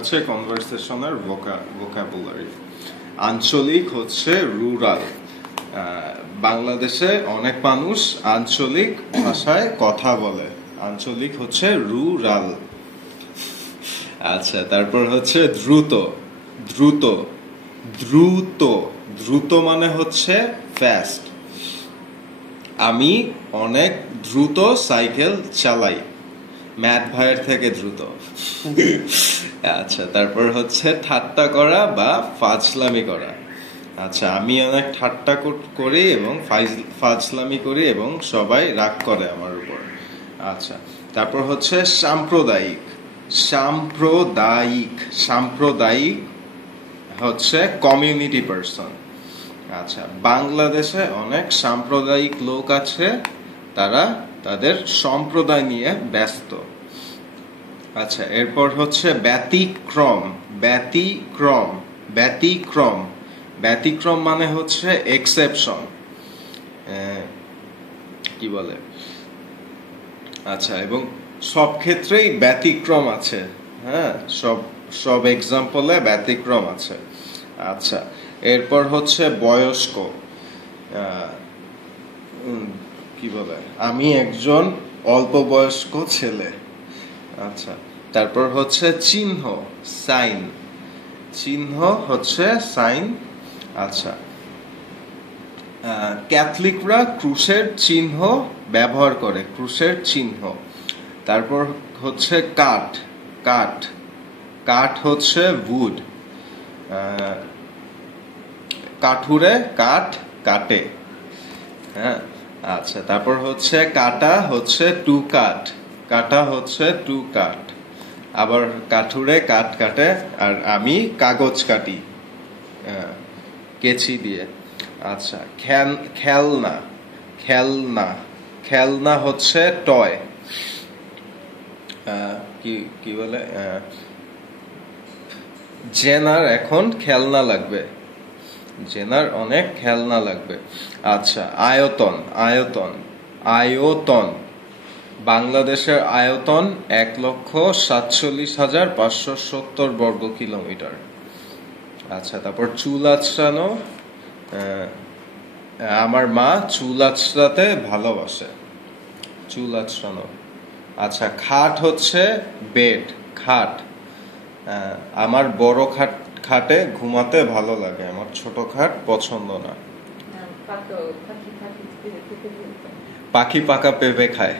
হচ্ছে কনভারসেশনের ভোকাবুলারি। আঞ্চলিক হচ্ছে রুরাল। বাংলাদেশে অনেক মানুষ আঞ্চলিক ভাষায় কথা বলে, আঞ্চলিক হচ্ছে রুরাল। আচ্ছা, তারপর হচ্ছে দ্রুত। দ্রুত দ্রুত দ্রুত মানে হচ্ছে ফাস্ট। আমি অনেক দ্রুত সাইকেল চালাই, ম্যাট ভাইয়ের থেকে দ্রুত। আচ্ছা, তারপর হচ্ছে ঠাট্টা করা বা ফাজলামি করা। আচ্ছা, আমি অনেক ঠাট্টা করি এবং ফাজলামি করি এবং সবাই রাগ করে আমার উপর। আচ্ছা, তারপর হচ্ছে সাম্প্রদায়িক। সাম্প্রদায়িক সাম্প্রদায়িক হচ্ছে কমিউনিটি পারসন। আচ্ছা, বাংলাদেশে অনেক সাম্প্রদায়িক লোক আছে, তারা তাদের সম্প্রদায় নিয়ে ব্যস্ত। আচ্ছা, এরপর হচ্ছে ব্যতিক্রম। ব্যতিক্রম ব্যতিক্রম ব্যতিক্রম মানে হচ্ছে এক্সেপশন, কি বলে। আচ্ছা, এবং সব ক্ষেত্রেই ব্যতিক্রম আছে। হ্যাঁ, সব এক্সাম্পলে ব্যতিক্রম আছে। আচ্ছা, এরপর হচ্ছে বয়স্ক। কি বলে, আমি একজন অল্প বয়স্ক ছেলে। আচ্ছা, তারপর হচ্ছে চিহ্ন, সাইন। চিহ্ন হচ্ছে সাইন। আচ্ছা, ক্যাথলিকরা ক্রুশের চিহ্ন ব্যবহার করে, ক্রুশের চিহ্ন। তারপর হচ্ছে কাঠ। কাঠ কাঠ হচ্ছে উড। কাঠুরে কাঠ কাটে। হ্যাঁ। আচ্ছা, তারপর হচ্ছে কাটা হচ্ছে টু কাট। কাটা হচ্ছে টু কাট। আবার কাঠুরে কাঠ কাটে, আর আমি কাগজ কাটি কেচি দিয়ে। আচ্ছা, খেলনা। খেলনা খেলনা হচ্ছে টয়। কি বলে, জেনার এখন খেলনা লাগবে, জেনার অনেক খেলনা লাগবে। আচ্ছা, আয়তন। আয়তন আয়তন বাংলাদেশের আয়তন 1,47,570 বর্গ কিলোমিটার। আচ্ছা, তারপর চুল আঁচড়ানো। আমার মা চুল আঁচড়াতে ভালোবাসে, চুল আঁচড়ানো। আচ্ছা, খাট হচ্ছে বেড, খাট। আমার বড় খাটে ঘুমাতে ভালো লাগে, আমার ছোট খাট পছন্দ না। পাখি পাকা পেঁপে খায়।